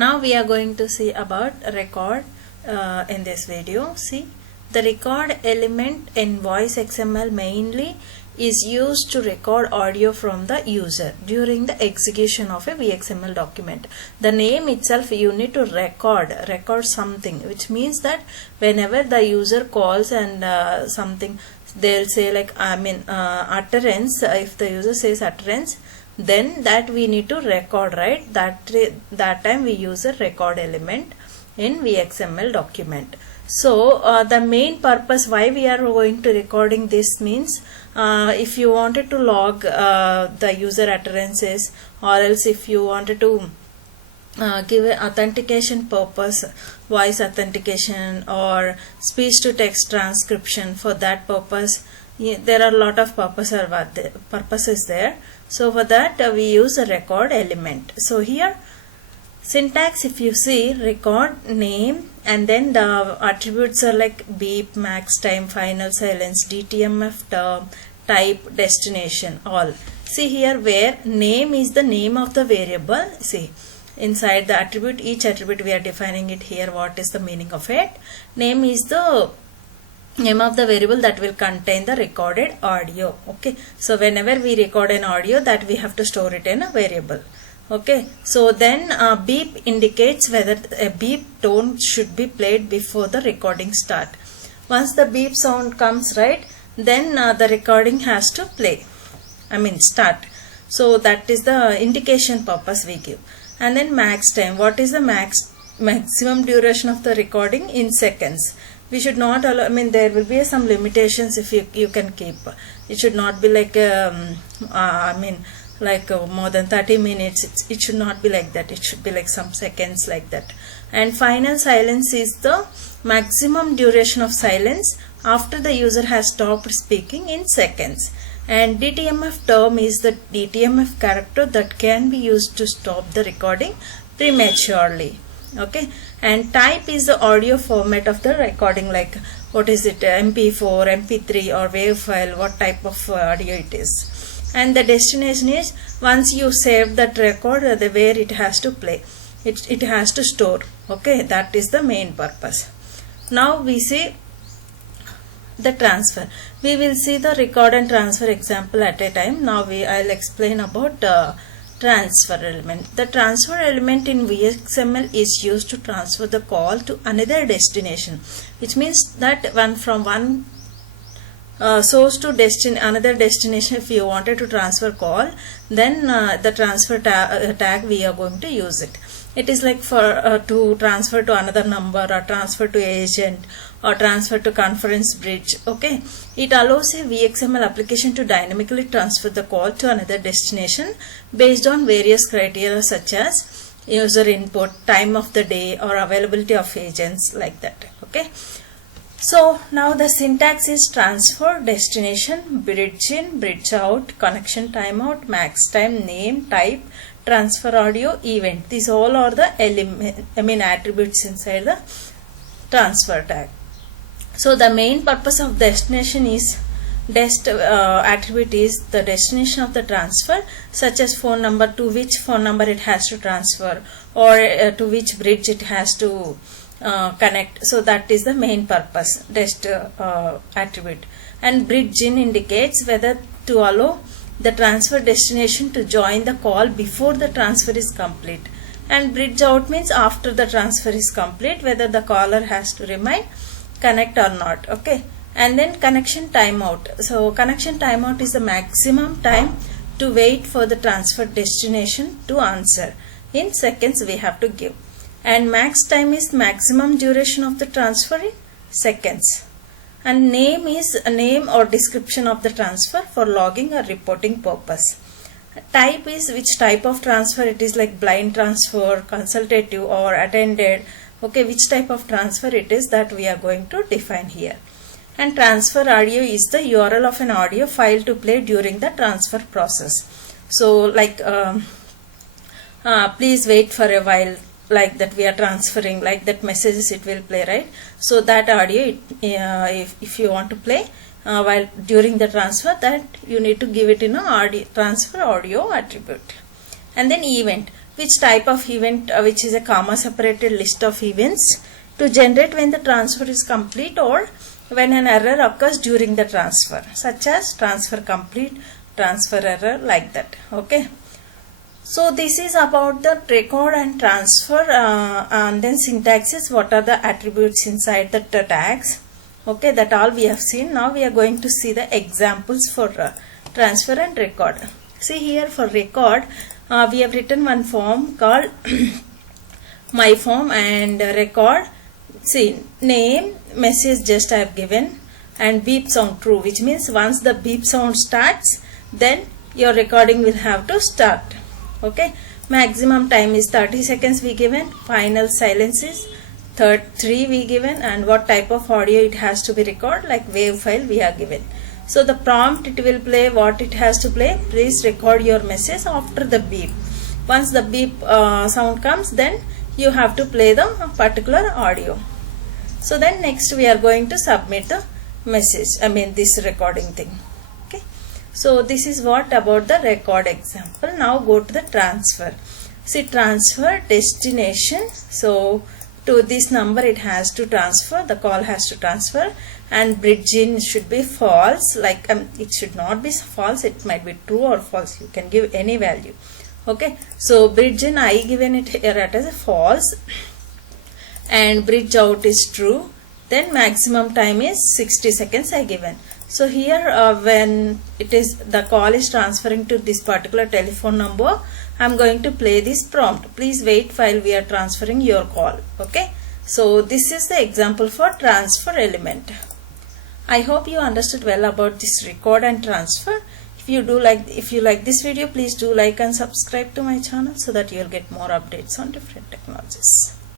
Now we are going to see about record in this video. See, the record element in voice XML mainly is used to record audio from the user during the execution of a VXML document. The name itself you need to record something, which means that whenever the user calls and something, they'll say like utterance. If the user says utterance, then that we need to record, right? That time we use a record element in VXML document. So the main purpose why we are going to recording this means if you wanted to log the user utterances, or else if you wanted to give an authentication purpose, voice authentication or speech to text transcription, for that purpose there are a lot of purposes there. So for that we use a record element. So here syntax, if you see, record name, and then the attributes are like beep, max time, final silence, DTMF term, type, destination, all. See here where name is the name of the variable. See, inside the attribute, each attribute we are defining it here, what is the meaning of it. Name is the name of the variable that will contain the recorded audio. Okay, so whenever we record an audio, that we have to store it in a variable. Okay, so then beep indicates whether a beep tone should be played before the recording start. Once the beep sound comes, right, then the recording has to start. So that is the indication purpose we give. And then max time, what is the maximum duration of the recording in seconds. We should not allow, there will be some limitations if you can keep. It should not be like more than 30 minutes. It should not be like that. It should be like some seconds like that. And final silence is the maximum duration of silence after the user has stopped speaking in seconds. And DTMF term is the DTMF character that can be used to stop the recording prematurely. Okay, and type is the audio format of the recording, like what is it, MP4, MP3 or WAV file, what type of audio it is. And the destination is once you save that record, where it has to play, it has to store. Okay, that is the main purpose. Now we see the transfer. We will see the record and transfer example at a time. Now I'll explain about transfer element. The transfer element in VXML is used to transfer the call to another destination, which means that from one source to another destination, if you wanted to transfer call, then the transfer tag we are going to use it. It is like for to transfer to another number, or transfer to agent, or transfer to conference bridge. Okay, it allows a VXML application to dynamically transfer the call to another destination based on various criteria such as user input, time of the day, or availability of agents, like that. Okay, so now the syntax is transfer, destination, bridge in, bridge out, connection timeout, max time, name, type, transfer audio, event. These all are the attributes inside the transfer tag. So the main purpose of destination is attribute is the destination of the transfer, such as phone number, to which phone number it has to transfer, or to which bridge it has to connect. So that is the main purpose, attribute. And bridge in indicates whether to allow the transfer destination to join the call before the transfer is complete. And bridge out means after the transfer is complete, whether the caller has to remain connect or not. Okay, and then connection timeout. So connection timeout is the maximum time to wait for the transfer destination to answer. In seconds we have to give. And max time is maximum duration of the transfer in seconds. And name is a name or description of the transfer for logging or reporting purpose. Type is which type of transfer it is, like blind transfer, consultative, or attended. Okay, which type of transfer it is, that we are going to define here. And transfer audio is the URL of an audio file to play during the transfer process. So like please wait for a while, like that we are transferring, like that messages it will play, right? So that audio, if you want to play while during the transfer, that you need to give it in a transfer audio attribute. And then event. which type of event, which is a comma separated list of events to generate when the transfer is complete or when an error occurs during the transfer, such as transfer complete, transfer error, like that. Okay. So this is about the record and transfer, and then syntax is what are the attributes inside the tags. Okay, that all we have seen. Now we are going to see the examples for transfer and record. See here for record, we have written one form called my form and record. See, name, message just I have given, and beep sound true, which means once the beep sound starts, then your recording will have to start. Okay, maximum time is 30 seconds we given, final silence is 3 we given, and what type of audio it has to be recorded, like wave file we are given. So the prompt, it will play what it has to play. Please record your message after the beep. Once the beep sound comes, then you have to play the particular audio. So then next we are going to submit the message, this recording thing. Okay, so this is what about the record example. Now go to the transfer. See, transfer destination, so to this number it has to transfer, the call has to transfer, and bridge in should be false, like it should not be false, it might be true or false, you can give any value. Okay, so bridge in I given it here as a false and bridge out is true. Then maximum time is 60 seconds I given. So here when it is the call is transferring to this particular telephone number, I am going to play this prompt. Please wait while we are transferring your call. Okay, so this is the example for transfer element. I hope you understood well about this record and transfer. If you like this video, please do like and subscribe to my channel so that you will get more updates on different technologies.